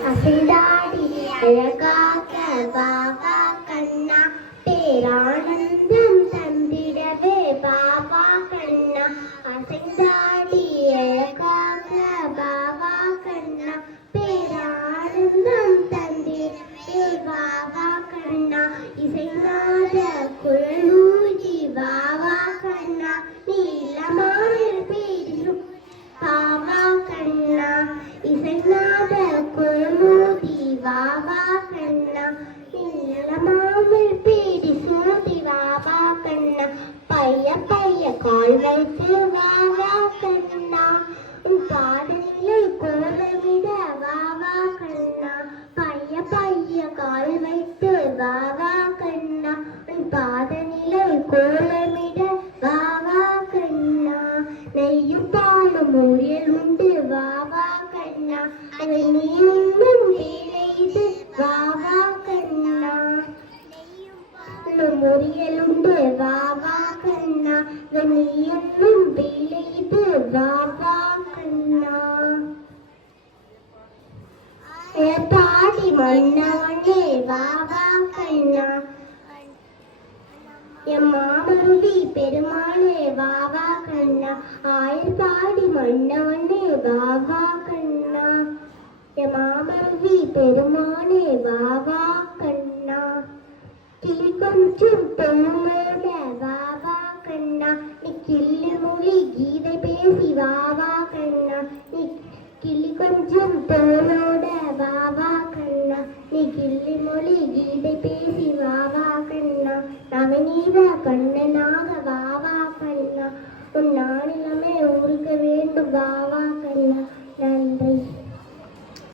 அசைந்தாடி அழகாக பாபா கண்ணா, பேரானந்தம் தந்திடவே பாபா கண்ணா. அசைந்தாடி அழகாக பாபா கண்ணா, பேரானந்தம் தந்திடவே பாபா கண்ணா. இசைநாத குழலூதி பாபா கண்ணா, நீலமான பேரும் பாபா கண்ணா. இசைநாத குழலூதி பாபா கண்ணா, நீலமாமல் பேடி சூதி பாபா கண்ணா. பைய பைய கால் வைத்து பாபா கண்ணா, உன் பாதநிலை கோலமிட பாபா கண்ணா. பைய பைய கால் வைத்து பாபா கண்ணா, உன் பாதநிலை கோலமிட பாபா கண்ணா. நெய்யும் பாலும் ஊழியல் உண்டு பாபா கண்ணா, அதை நீ இன்னும் வேலைது பாபா கண்ணா. முறியல் உண்டு பாபா கண்ணா, அதை நீ இன்னும் வேலைது பாபா கண்ணா. பாடி மன்னவனே பாபா கண்ணா, என் மாமருவி பெருமாளே பாபா கண்ணா. ஆயர் பாடி மன்னவனே பாபா கண்ணா, என் மாமருவி பெருமாளே பாபா கண்ணா. கிளி கொஞ்சம் தோளோட பாபா கண்ணா, நீ கிள்ளி மொழி கீதை பேசி பாபா கண்ணா. நீ கிளி கொஞ்சம் தோளோட பாபா கண்ணா, நீ கிள்ளி மொழி கீதை பேசி பாபா கண்ணா. நவநீத கண்ணனாக பாபா கண்ணா, உன் நாளிலமே ஊருக்க வேண்டும் பாபா கண்ணா.